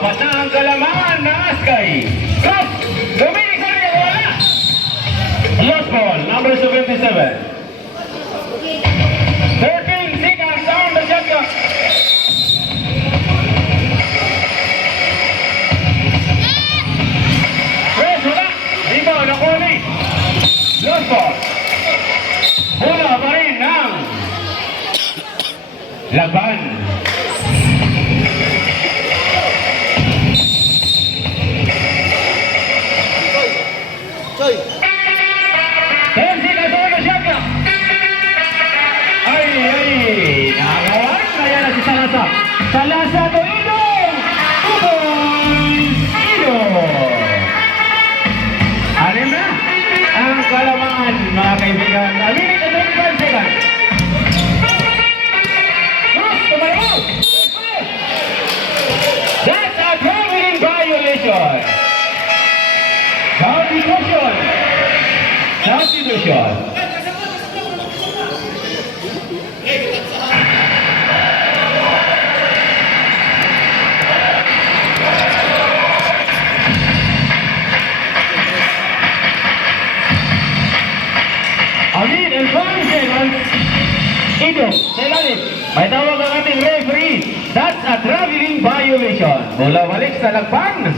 Apat na ang kalamangan na Askay. Stop! Dominic Soria, wala! Lost ball, number 77. 13 seconds down the shot clock. Press, wala! Rebound, Nakoni. Lost ball. Bola pa rin ng Laban. Choy! 10 seconds on the shot clock. Ay, nakakawan. Kaya na si Salasa. Salasa to Idong. 2 points, Idong. Anim na ang kalamangan, mga kaibigan. A minute and 25 seconds. Cross, tumayo. That's a traveling violation. Substitution. Substitution. Amin and 5 seconds. Idong, Selalit. May tawag ang ating referee. That's a traveling violation. Bola balik sa lagban.